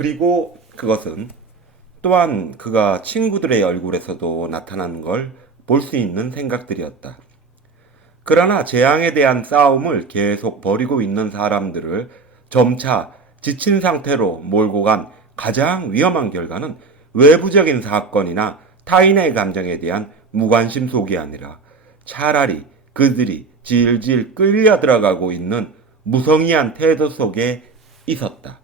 그리고 그것은 또한 그가 친구들의 얼굴에서도 나타나는 걸 볼 수 있는 생각들이었다. 그러나 재앙에 대한 싸움을 계속 벌이고 있는 사람들을 점차 지친 상태로 몰고 간 가장 위험한 결과는 외부적인 사건이나 타인의 감정에 대한 무관심 속이 아니라 차라리 그들이 질질 끌려 들어가고 있는 무성의한 태도 속에 있었다.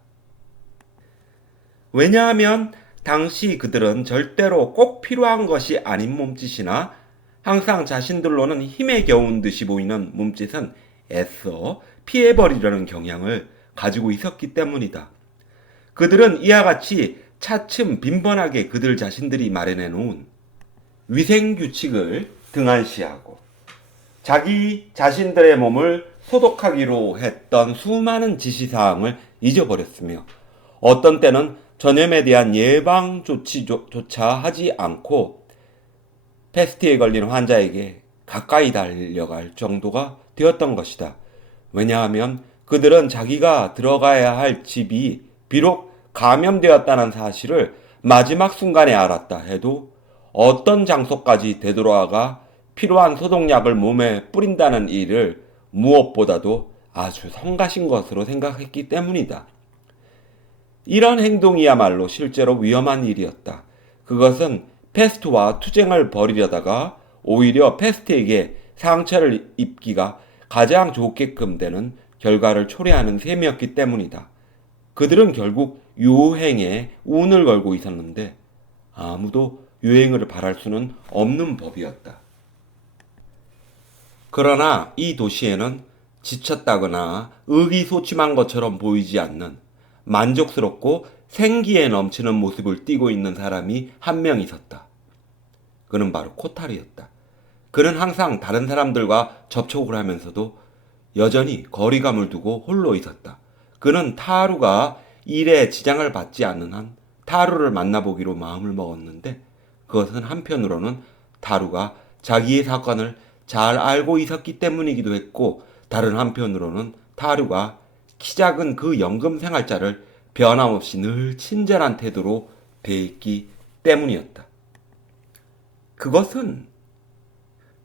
왜냐하면 당시 그들은 절대로 꼭 필요한 것이 아닌 몸짓이나 항상 자신들로는 힘에 겨운 듯이 보이는 몸짓은 애써 피해버리려는 경향을 가지고 있었기 때문이다. 그들은 이와 같이 차츰 빈번하게 그들 자신들이 마련해 놓은 위생규칙을 등한시하고 자기 자신들의 몸을 소독하기로 했던 수많은 지시사항을 잊어버렸으며 어떤 때는 전염에 대한 예방 조치조차 하지 않고 패스트에 걸린 환자에게 가까이 달려갈 정도가 되었던 것이다. 왜냐하면 그들은 자기가 들어가야 할 집이 비록 감염되었다는 사실을 마지막 순간에 알았다 해도 어떤 장소까지 되돌아가 필요한 소독약을 몸에 뿌린다는 일을 무엇보다도 아주 성가신 것으로 생각했기 때문이다. 이런 행동이야말로 실제로 위험한 일이었다. 그것은 패스트와 투쟁을 벌이려다가 오히려 패스트에게 상처를 입기가 가장 좋게끔 되는 결과를 초래하는 셈이었기 때문이다. 그들은 결국 유행에 운을 걸고 있었는데 아무도 유행을 바랄 수는 없는 법이었다. 그러나 이 도시에는 지쳤다거나 의기소침한 것처럼 보이지 않는 만족스럽고 생기에 넘치는 모습을 띠고 있는 사람이 한 명 있었다. 그는 바로 코타르였다. 그는 항상 다른 사람들과 접촉을 하면서도 여전히 거리감을 두고 홀로 있었다. 그는 타루가 일에 지장을 받지 않는 한 타루를 만나보기로 마음을 먹었는데 그것은 한편으로는 타루가 자기의 사건을 잘 알고 있었기 때문이기도 했고 다른 한편으로는 타루가 키 작은 그 연금 생활자를 변함없이 늘 친절한 태도로 대했기 때문이었다. 그것은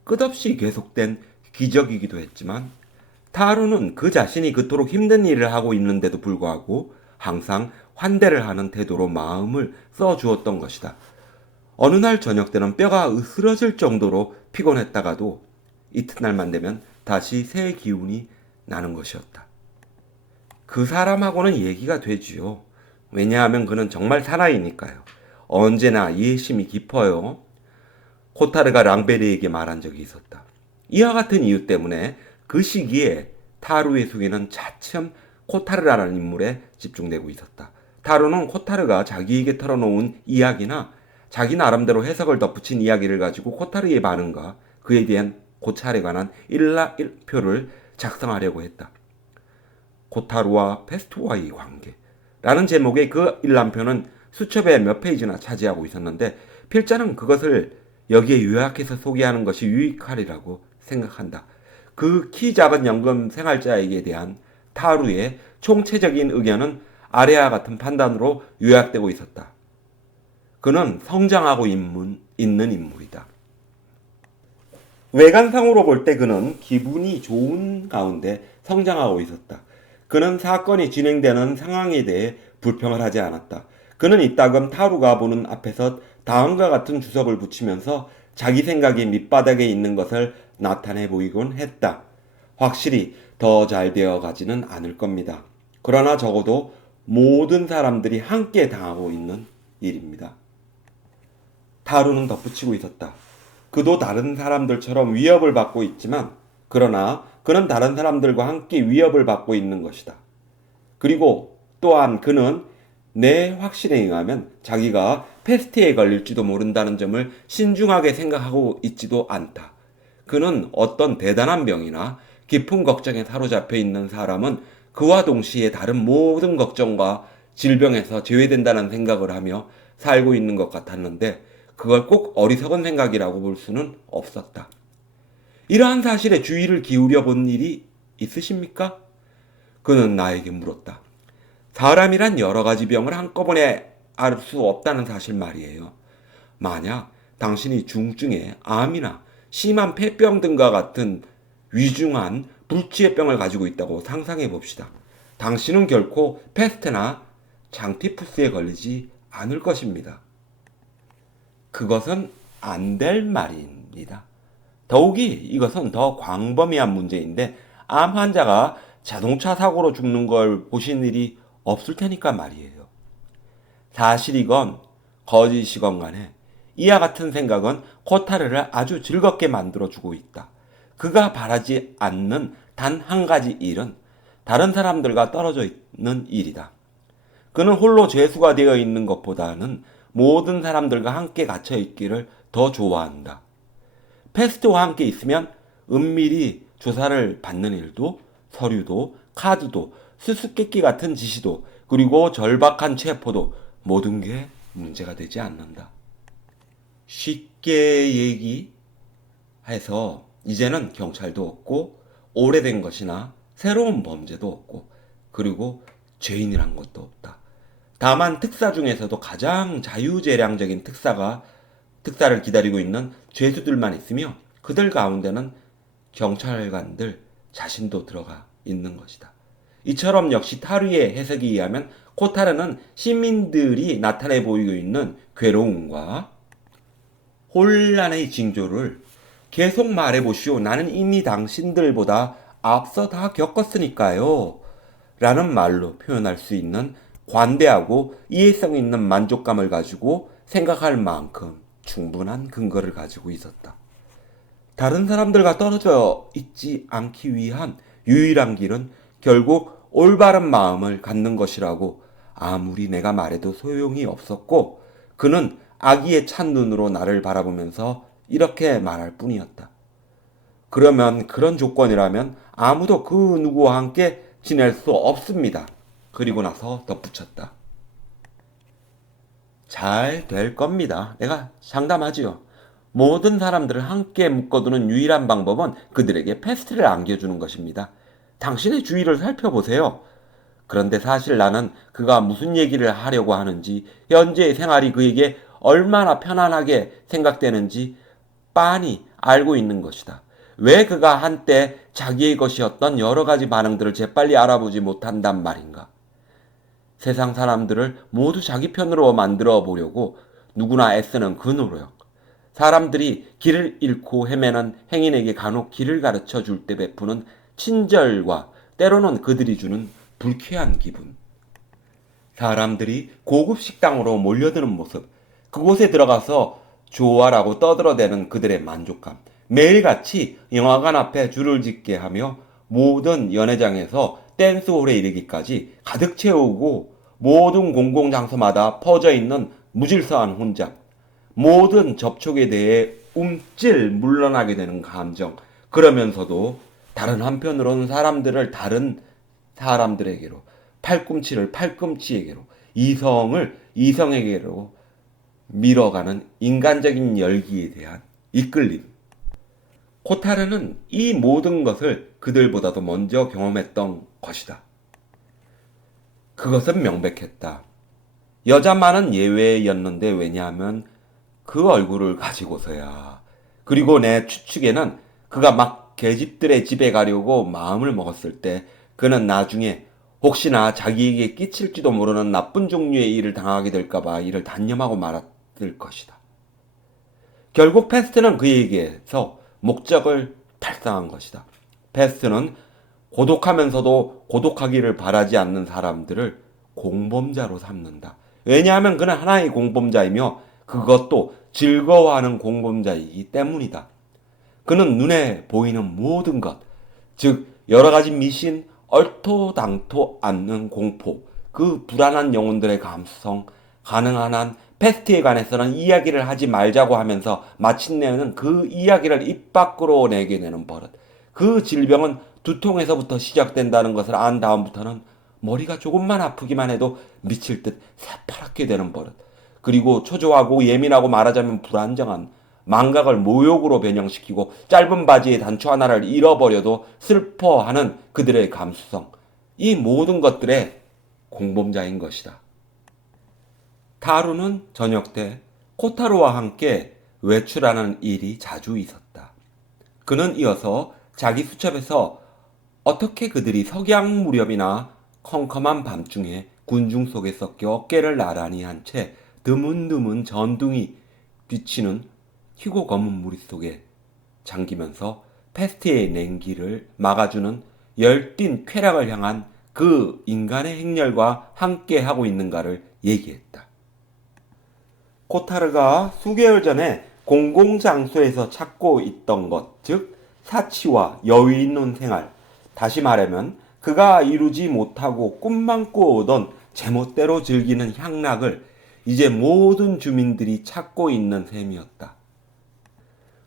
끝없이 계속된 기적이기도 했지만 타루는 그 자신이 그토록 힘든 일을 하고 있는데도 불구하고 항상 환대를 하는 태도로 마음을 써주었던 것이다. 어느 날 저녁 때는 뼈가 으스러질 정도로 피곤했다가도 이튿날만 되면 다시 새 기운이 나는 것이었다. 그 사람하고는 얘기가 되지요. 왜냐하면 그는 정말 사나이니까요. 언제나 이해심이 깊어요. 코타르가 랑베르에게 말한 적이 있었다. 이와 같은 이유 때문에 그 시기에 타루의 수기는 차츰 코타르라는 인물에 집중되고 있었다. 타루는 코타르가 자기에게 털어놓은 이야기나 자기 나름대로 해석을 덧붙인 이야기를 가지고 코타르의 반응과 그에 대한 고찰에 관한 일라표를 작성하려고 했다. 코타루와 페스토와의 관계라는 제목의 그 일람표는 수첩에 몇 페이지나 차지하고 있었는데 필자는 그것을 여기에 요약해서 소개하는 것이 유익하리라고 생각한다. 그 키 작은 연금 생활자에게 대한 타루의 총체적인 의견은 아래와 같은 판단으로 요약되고 있었다. 그는 성장하고 있는 인물이다. 외관상으로 볼 때 그는 기분이 좋은 가운데 성장하고 있었다. 그는 사건이 진행되는 상황에 대해 불평을 하지 않았다. 그는 이따금 타루가 보는 앞에서 다음과 같은 주석을 붙이면서 자기 생각이 밑바닥에 있는 것을 나타내 보이곤 했다. 확실히 더 잘 되어 가지는 않을 겁니다. 그러나 적어도 모든 사람들이 함께 당하고 있는 일입니다. 타루는 덧붙이고 있었다. 그도 다른 사람들처럼 위협을 받고 있지만 그러나 그는 다른 사람들과 함께 위협을 받고 있는 것이다. 그리고 또한 그는 내 확신에 의하면 자기가 패스트에 걸릴지도 모른다는 점을 신중하게 생각하고 있지도 않다. 그는 어떤 대단한 병이나 깊은 걱정에 사로잡혀 있는 사람은 그와 동시에 다른 모든 걱정과 질병에서 제외된다는 생각을 하며 살고 있는 것 같았는데 그걸 꼭 어리석은 생각이라고 볼 수는 없었다. 이러한 사실에 주의를 기울여 본 일이 있으십니까? 그는 나에게 물었다. 사람이란 여러 가지 병을 한꺼번에 알 수 없다는 사실 말이에요. 만약 당신이 중증의 암이나 심한 폐병 등과 같은 위중한 불치의 병을 가지고 있다고 상상해 봅시다. 당신은 결코 패스트나 장티푸스에 걸리지 않을 것입니다. 그것은 안 될 말입니다. 더욱이 이것은 더 광범위한 문제인데 암 환자가 자동차 사고로 죽는 걸 보신 일이 없을 테니까 말이에요. 사실이건 거짓이건 간에 이와 같은 생각은 코타르를 아주 즐겁게 만들어주고 있다. 그가 바라지 않는 단 한 가지 일은 다른 사람들과 떨어져 있는 일이다. 그는 홀로 죄수가 되어 있는 것보다는 모든 사람들과 함께 갇혀 있기를 더 좋아한다. 패스트와 함께 있으면 은밀히 조사를 받는 일도, 서류도, 카드도, 수수께끼 같은 지시도, 그리고 절박한 체포도 모든 게 문제가 되지 않는다. 쉽게 얘기해서 이제는 경찰도 없고 오래된 것이나 새로운 범죄도 없고 그리고 죄인이란 것도 없다. 다만 특사 중에서도 가장 자유재량적인 특사를 기다리고 있는 죄수들만 있으며 그들 가운데는 경찰관들 자신도 들어가 있는 것이다. 이처럼 역시 타르의 해석에 의하면 코타르는 시민들이 나타내 보이고 있는 괴로움과 혼란의 징조를 계속 말해보시오. 나는 이미 당신들보다 앞서 다 겪었으니까요. 라는 말로 표현할 수 있는 관대하고 이해성 있는 만족감을 가지고 생각할 만큼 충분한 근거를 가지고 있었다. 다른 사람들과 떨어져 있지 않기 위한 유일한 길은 결국 올바른 마음을 갖는 것이라고 아무리 내가 말해도 소용이 없었고 그는 아기의 찬 눈으로 나를 바라보면서 이렇게 말할 뿐이었다. 그러면 그런 조건이라면 아무도 그 누구와 함께 지낼 수 없습니다. 그리고 나서 덧붙였다. 잘 될 겁니다. 내가 장담하지요. 모든 사람들을 함께 묶어두는 유일한 방법은 그들에게 패스트를 안겨주는 것입니다. 당신의 주위를 살펴보세요. 그런데 사실 나는 그가 무슨 얘기를 하려고 하는지, 현재의 생활이 그에게 얼마나 편안하게 생각되는지 빤히 알고 있는 것이다. 왜 그가 한때 자기의 것이었던 여러 가지 반응들을 재빨리 알아보지 못한단 말인가? 세상 사람들을 모두 자기 편으로 만들어 보려고 누구나 애쓰는 그 노력. 사람들이 길을 잃고 헤매는 행인에게 간혹 길을 가르쳐 줄 때 베푸는 친절과 때로는 그들이 주는 불쾌한 기분. 사람들이 고급 식당으로 몰려드는 모습. 그곳에 들어가서 좋아라고 떠들어대는 그들의 만족감. 매일같이 영화관 앞에 줄을 짓게 하며 모든 연회장에서 댄스홀에 이르기까지 가득 채우고 모든 공공장소마다 퍼져 있는 무질서한 혼잡. 모든 접촉에 대해 물러나게 되는 감정. 그러면서도 다른 한편으로는 사람들을 다른 사람들에게로, 팔꿈치를 팔꿈치에게로, 이성을 이성에게로 밀어가는 인간적인 열기에 대한 이끌림. 코타르는 이 모든 것을 그들보다도 먼저 경험했던 것이다. 그것은 명백했다. 여자만은 예외였는데 왜냐하면 그 얼굴을 가지고서야. 그리고 내 추측에는 그가 막 계집들의 집에 가려고 마음을 먹었을 때 그는 나중에 혹시나 자기에게 끼칠지도 모르는 나쁜 종류의 일을 당하게 될까봐 이를 단념하고 말았을 것이다. 결국 패스트는 그에게서 목적을 달성한 것이다. 패스트는 고독하면서도 고독하기를 바라지 않는 사람들을 공범자로 삼는다. 왜냐하면 그는 하나의 공범자이며 그것도 즐거워하는 공범자이기 때문이다. 그는 눈에 보이는 모든 것, 즉 여러 가지 미신, 얼토당토 않는 공포, 그 불안한 영혼들의 감수성, 가능한 한 패스트에 관해서는 이야기를 하지 말자고 하면서 마침내는 그 이야기를 입 밖으로 내게 되는 버릇. 그 질병은 두통에서부터 시작된다는 것을 안 다음부터는 머리가 조금만 아프기만 해도 미칠 듯 새파랗게 되는 버릇. 그리고 초조하고 예민하고 말하자면 불안정한 망각을 모욕으로 변형시키고 짧은 바지의 단추 하나를 잃어버려도 슬퍼하는 그들의 감수성. 이 모든 것들의 공범자인 것이다. 타루는 저녁 때 코타루와 함께 외출하는 일이 자주 있었다. 그는 이어서 자기 수첩에서 어떻게 그들이 석양 무렵이나 컴컴한 밤중에 군중 속에 섞여 어깨를 나란히 한 채 드문드문 전등이 비치는 희고 검은 무리 속에 잠기면서 페스트의 냉기를 막아주는 열띤 쾌락을 향한 그 인간의 행렬과 함께 하고 있는가를 얘기했다. 코타르가 수개월 전에 공공장소에서 찾고 있던 것, 즉 사치와 여유 있는 생활, 다시 말하면 그가 이루지 못하고 꿈만 꾸어오던 제멋대로 즐기는 향락을 이제 모든 주민들이 찾고 있는 셈이었다.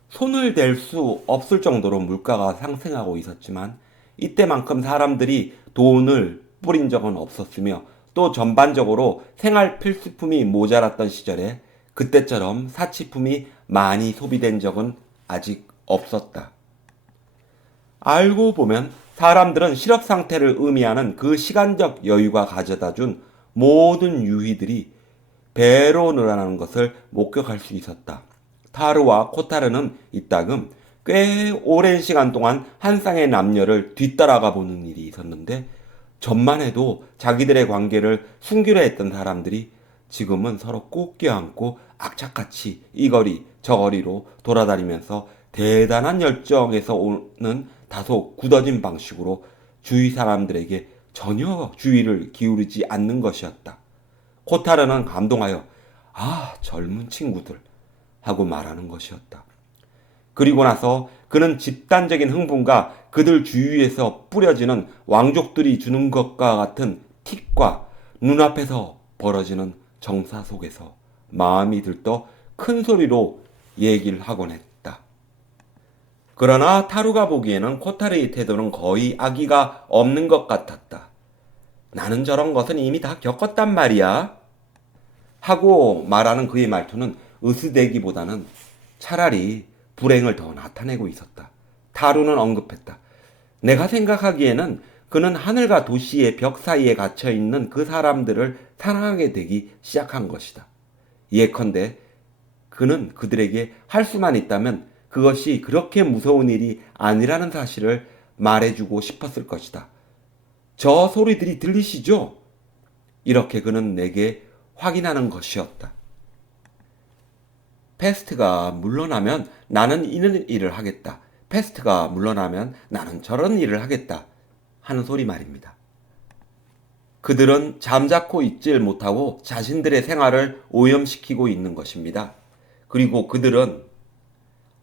손을 댈 수 없을 정도로 물가가 상승하고 있었지만 이때만큼 사람들이 돈을 뿌린 적은 없었으며 또 전반적으로 생활 필수품이 모자랐던 시절에 그때처럼 사치품이 많이 소비된 적은 아직 없었다. 알고 보면 사람들은 실업 상태를 의미하는 그 시간적 여유가 가져다 준 모든 유희들이 배로 늘어나는 것을 목격할 수 있었다. 타르와 코타르는 이따금 꽤 오랜 시간 동안 한 쌍의 남녀를 뒤따라가 보는 일이 있었는데 전만 해도 자기들의 관계를 숨기려 했던 사람들이 지금은 서로 꼭 껴안고 악착같이 이 거리 저 거리로 돌아다니면서 대단한 열정에서 오는 다소 굳어진 방식으로 주위 사람들에게 전혀 주의를 기울이지 않는 것이었다. 코타르는 감동하여 아 젊은 친구들 하고 말하는 것이었다. 그리고 나서 그는 집단적인 흥분과 그들 주위에서 뿌려지는 왕족들이 주는 것과 같은 틱과 눈앞에서 벌어지는 정사 속에서 마음이 들떠 큰 소리로 얘기를 하곤 했다. 그러나 타루가 보기에는 코타르의 태도는 거의 악의가 없는 것 같았다. 나는 저런 것은 이미 다 겪었단 말이야. 하고 말하는 그의 말투는 으스대기보다는 차라리 불행을 더 나타내고 있었다. 타루는 언급했다. 내가 생각하기에는 그는 하늘과 도시의 벽 사이에 갇혀 있는 그 사람들을 사랑하게 되기 시작한 것이다. 예컨대 그는 그들에게 할 수만 있다면 그것이 그렇게 무서운 일이 아니라는 사실을 말해주고 싶었을 것이다. 저 소리들이 들리시죠? 이렇게 그는 내게 확인하는 것이었다. 패스트가 물러나면 나는 이런 일을 하겠다. 패스트가 물러나면 나는 저런 일을 하겠다. 하는 소리 말입니다. 그들은 잠자코 있질 못하고 자신들의 생활을 오염시키고 있는 것입니다. 그리고 그들은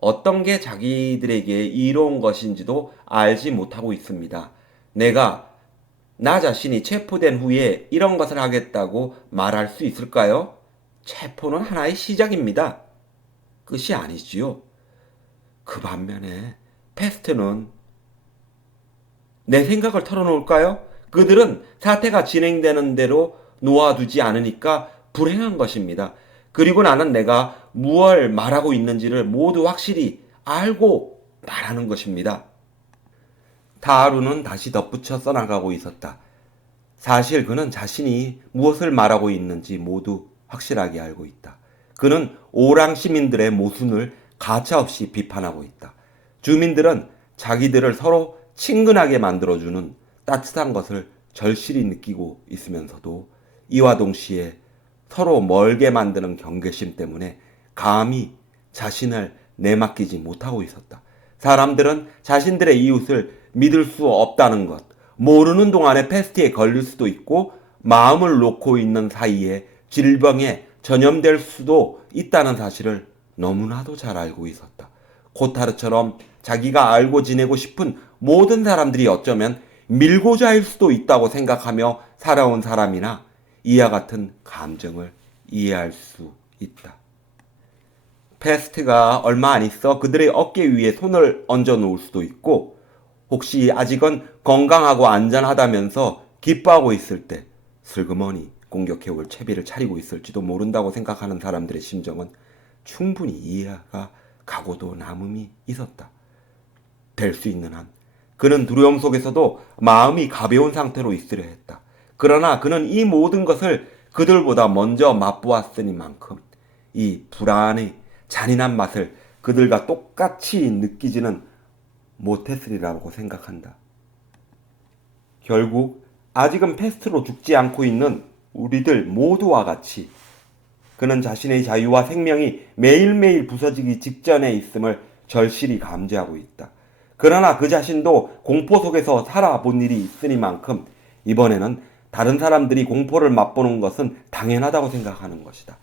어떤 게 자기들에게 이로운 것인지도 알지 못하고 있습니다. 내가 나 자신이 체포된 후에 이런 것을 하겠다고 말할 수 있을까요? 체포는 하나의 시작입니다. 끝이 아니지요. 그 반면에 패스트는 내 생각을 털어놓을까요? 그들은 사태가 진행되는 대로 놓아두지 않으니까 불행한 것입니다. 그리고 나는 내가 무엇을 말하고 있는지를 모두 확실히 알고 말하는 것입니다. 타하루는 다시 덧붙여 써나가고 있었다. 사실 그는 자신이 무엇을 말하고 있는지 모두 확실하게 알고 있다. 그는 오랑 시민들의 모순을 가차없이 비판하고 있다. 주민들은 자기들을 서로 친근하게 만들어주는 따뜻한 것을 절실히 느끼고 있으면서도 이와 동시에 서로 멀게 만드는 경계심 때문에 감히 자신을 내맡기지 못하고 있었다. 사람들은 자신들의 이웃을 믿을 수 없다는 것, 모르는 동안에 패스트에 걸릴 수도 있고 마음을 놓고 있는 사이에 질병에 전염될 수도 있다는 사실을 너무나도 잘 알고 있었다. 코타르처럼 자기가 알고 지내고 싶은 모든 사람들이 어쩌면 밀고자일 수도 있다고 생각하며 살아온 사람이나 이와 같은 감정을 이해할 수 있다. 패스트가 얼마 안 있어 그들의 어깨 위에 손을 얹어 놓을 수도 있고 혹시 아직은 건강하고 안전하다면서 기뻐하고 있을 때 슬그머니 공격해올 채비를 차리고 있을지도 모른다고 생각하는 사람들의 심정은 충분히 이해가 가고도 남음이 있었다. 될 수 있는 한 그는 두려움 속에서도 마음이 가벼운 상태로 있으려 했다. 그러나 그는 이 모든 것을 그들보다 먼저 맛보았으니만큼 이 불안의 잔인한 맛을 그들과 똑같이 느끼지는 못했으리라고 생각한다. 결국 아직은 패스트로 죽지 않고 있는 우리들 모두와 같이 그는 자신의 자유와 생명이 매일매일 부서지기 직전에 있음을 절실히 감지하고 있다. 그러나 그 자신도 공포 속에서 살아본 일이 있으니만큼 이번에는 다른 사람들이 공포를 맛보는 것은 당연하다고 생각하는 것이다.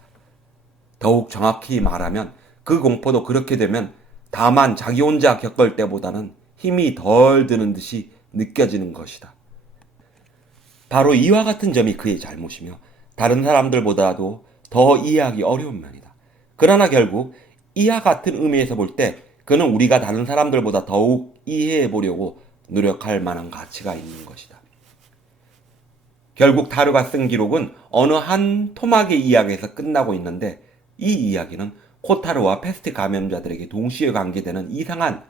더욱 정확히 말하면 그 공포도 그렇게 되면 다만 자기 혼자 겪을 때보다는 힘이 덜 드는 듯이 느껴지는 것이다. 바로 이와 같은 점이 그의 잘못이며 다른 사람들보다도 더 이해하기 어려운 면이다. 그러나 결국 이와 같은 의미에서 볼 때 그는 우리가 다른 사람들보다 더욱 이해해 보려고 노력할 만한 가치가 있는 것이다. 결국 타르가 쓴 기록은 어느 한 토막의 이야기에서 끝나고 있는데 이 이야기는 코타르와 패스트 감염자들에게 동시에 관계되는 이상한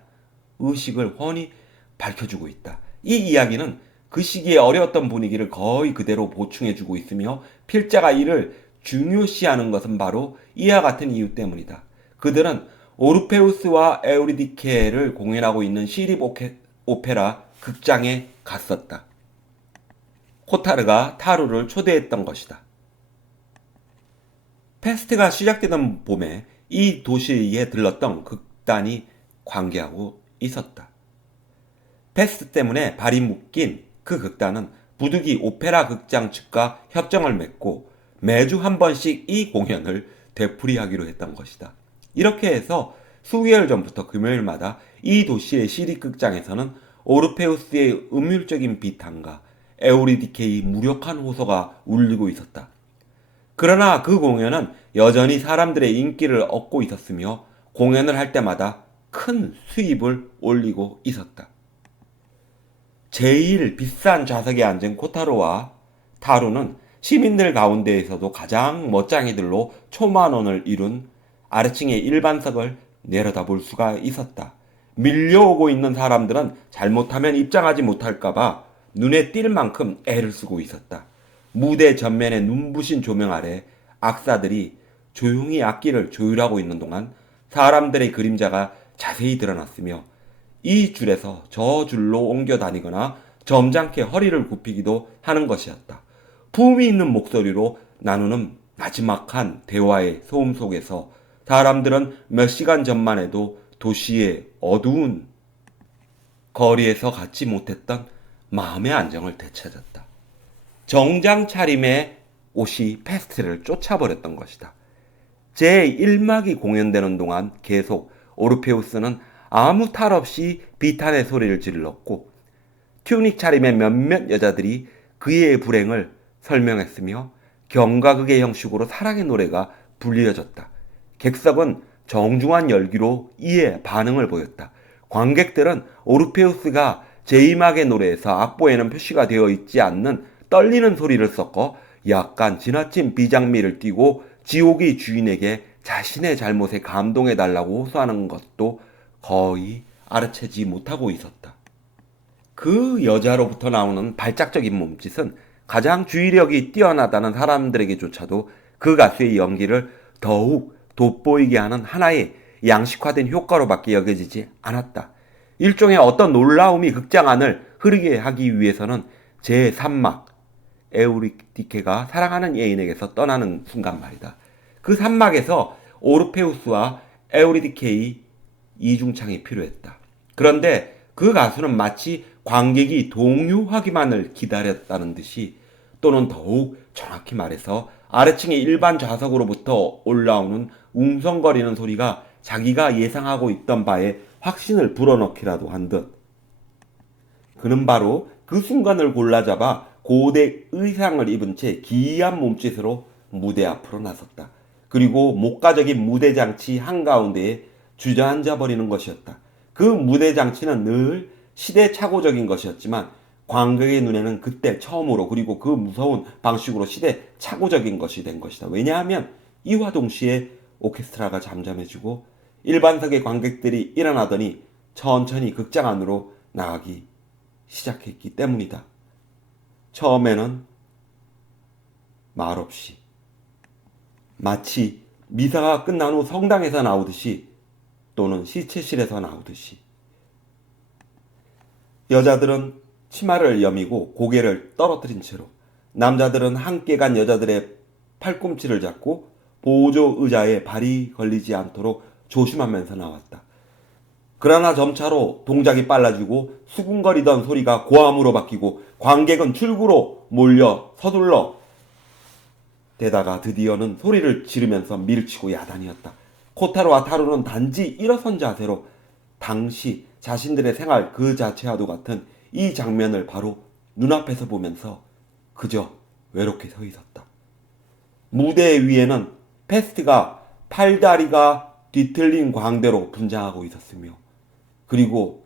의식을 훤히 밝혀주고 있다. 이 이야기는 그 시기에 어려웠던 분위기를 거의 그대로 보충해주고 있으며 필자가 이를 중요시하는 것은 바로 이와 같은 이유 때문이다. 그들은 오르페우스와 에우리디케를 공연하고 있는 시립 오페라 극장에 갔었다. 코타르가 타루를 초대했던 것이다. 패스트가 시작되던 봄에 이 도시에 들렀던 극단이 관계하고 있었다. 패스트 때문에 발이 묶인 그 극단은 부득이 오페라 극장 측과 협정을 맺고 매주 한 번씩 이 공연을 되풀이하기로 했던 것이다. 이렇게 해서 수개월 전부터 금요일마다 이 도시의 시립극장에서는 오르페우스의 음율적인 비탄과 에우리디케의 무력한 호소가 울리고 있었다. 그러나 그 공연은 여전히 사람들의 인기를 얻고 있었으며 공연을 할 때마다 큰 수입을 올리고 있었다. 제일 비싼 좌석에 앉은 코타로와 타루는 시민들 가운데에서도 가장 멋쟁이들로 초만원을 이룬 아래층의 일반석을 내려다볼 수가 있었다. 밀려오고 있는 사람들은 잘못하면 입장하지 못할까봐 눈에 띌 만큼 애를 쓰고 있었다. 무대 전면의 눈부신 조명 아래 악사들이 조용히 악기를 조율하고 있는 동안 사람들의 그림자가 자세히 드러났으며 이 줄에서 저 줄로 옮겨 다니거나 점잖게 허리를 굽히기도 하는 것이었다. 품위 있는 목소리로 나누는 나지막한 대화의 소음 속에서 사람들은 몇 시간 전만 해도 도시의 어두운 거리에서 갖지 못했던 마음의 안정을 되찾았다. 정장 차림의 옷이 패스트를 쫓아버렸던 것이다. 제1막이 공연되는 동안 계속 오르페우스는 아무 탈 없이 비탄의 소리를 질렀고 튜닉 차림의 몇몇 여자들이 그의 불행을 설명했으며 경과극의 형식으로 사랑의 노래가 불려졌다. 객석은 정중한 열기로 이에 반응을 보였다. 관객들은 오르페우스가 제2막의 노래에서 악보에는 표시가 되어 있지 않는 떨리는 소리를 섞어 약간 지나친 비장미를 띠고 지옥의 주인에게 자신의 잘못에 감동해달라고 호소하는 것도 거의 알아채지 못하고 있었다. 그 여자로부터 나오는 발작적인 몸짓은 가장 주의력이 뛰어나다는 사람들에게조차도 그 가수의 연기를 더욱 돋보이게 하는 하나의 양식화된 효과로밖에 여겨지지 않았다. 일종의 어떤 놀라움이 극장 안을 흐르게 하기 위해서는 제3막 에우리디케가 사랑하는 예인에게서 떠나는 순간 말이다. 그 3막에서 오르페우스와 에우리디케의 이중창이 필요했다. 그런데 그 가수는 마치 관객이 동요하기만을 기다렸다는 듯이 또는 더욱 정확히 말해서 아래층의 일반 좌석으로부터 올라오는 웅성거리는 소리가 자기가 예상하고 있던 바에 확신을 불어넣기라도 한 듯. 그는 바로 그 순간을 골라잡아 고대 의상을 입은 채 기이한 몸짓으로 무대 앞으로 나섰다. 그리고 목가적인 무대 장치 한가운데에 주저앉아 버리는 것이었다. 그 무대 장치는 늘 시대착오적인 것이었지만 관객의 눈에는 그때 처음으로 그리고 그 무서운 방식으로 시대착오적인 것이 된 것이다. 왜냐하면 이와 동시에 오케스트라가 잠잠해지고 일반석의 관객들이 일어나더니 천천히 극장 안으로 나가기 시작했기 때문이다. 처음에는 말없이 마치 미사가 끝난 후 성당에서 나오듯이 또는 시체실에서 나오듯이 여자들은 치마를 여미고 고개를 떨어뜨린 채로 남자들은 함께 간 여자들의 팔꿈치를 잡고 보조 의자에 발이 걸리지 않도록 조심하면서 나왔다. 그러나 점차로 동작이 빨라지고 수군거리던 소리가 고함으로 바뀌고 관객은 출구로 몰려 서둘러 대다가 드디어는 소리를 지르면서 밀치고 야단이었다. 코타로와 타로는 단지 일어선 자세로 당시 자신들의 생활 그 자체와도 같은 이 장면을 바로 눈앞에서 보면서 그저 외롭게 서 있었다. 무대 위에는 페스트가 팔다리가 뒤틀린 광대로 분장하고 있었으며 그리고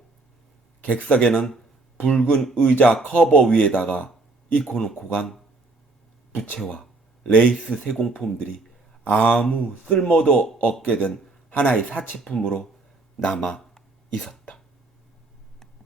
객석에는 붉은 의자 커버 위에다가 입혀놓고 간 부채와 레이스 세공품들이 아무 쓸모도 없게 된 하나의 사치품으로 남아 있었다.